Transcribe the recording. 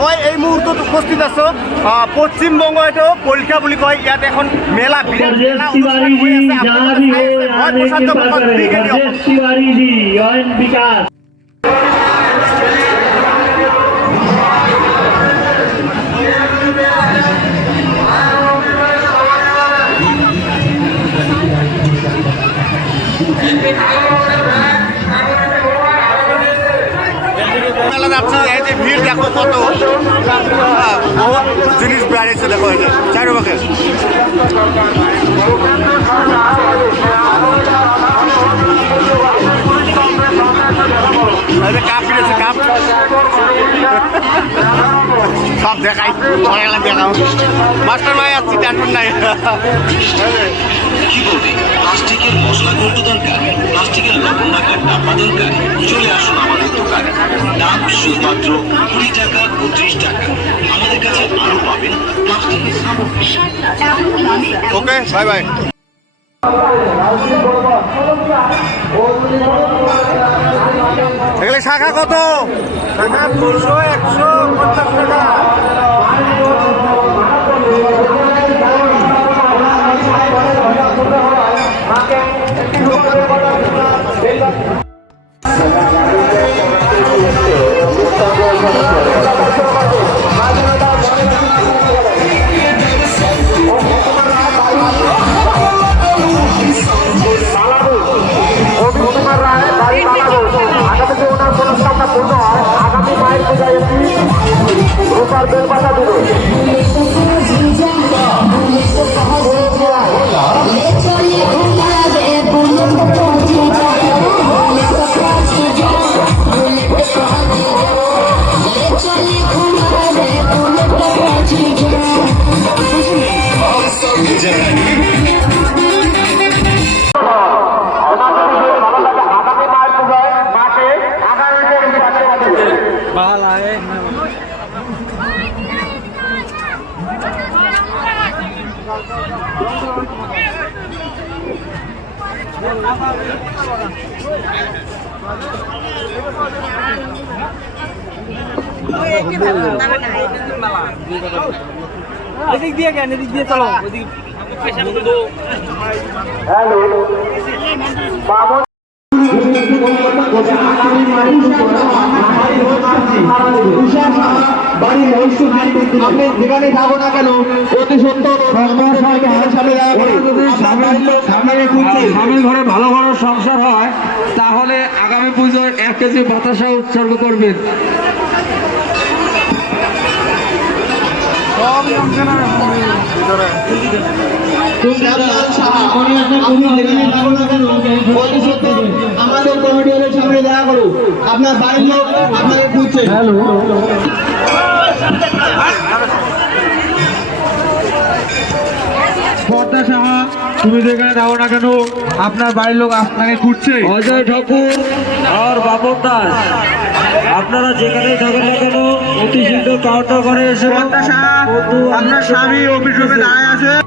মই এই মুহূৰ্তত উপস্থিত আছোঁ পশ্চিমবংগ এইটো পৰীক্ষা বুলি কয় ইয়াত এখন মেলা বিৰাট মেলা অনুষ্ঠান হৈ আছে আপোনালোকে চাই আছে মই প্ৰশান্ত কাকত বিকাশ মেলা যাচ্ছে এই যে ভিড় দেখো কত বহুত জিনিস বেড়েছে দেখো এই যে চারপাশে কাপ ফিরেছে কাপ সব দেখাই দেখাও মাস্টার ভাই আসছি টেনশন নাই কি বলবে প্লাস্টিকের মশলা গুঁড়ো দরকার প্লাস্টিকের লবণ রাখার ডাব্বা দরকার চলে আসুন আমাদের দোকানে দাম শুধুমাত্র 20 টাকা ও 30 টাকা আমাদের কাছে আরো পাবেন প্লাস্টিকের সামগ্রী ওকে বাই বাই এগুলো শাখা কত শাখা 200 150 টাকা আগামী মায়ের পূজায় একটি রূপার বেল পাতা দিল এদিক দিয়ে কেন এদিক দিয়ে চলো হ্যালো যেখানে যাবো না কেন অতি সত্তর স্বামীর ঘরে ভালো ভালো সংসার হয় তাহলে আগামী পুজোয় 1 কেজি বাতাসা উৎসর্গ করবেন আমাদের কমিটি হলে সামনে দেখা করুন আপনার বাড়ির লোক আপনাকে খুঁজছে হ্যালো পর্দা সাহা তুমি যেখানে যাও না কেন আপনার বাড়ির লোক আপনাকে খুঁজছে অজয় ঠাকুর আর বাপন দাস আপনারা যেখানেই থাকেন না কেন অতি শীঘ্র কাউন্টার করে এসে আপনার স্বামী অফিস রুমে দাঁড়ায় আছে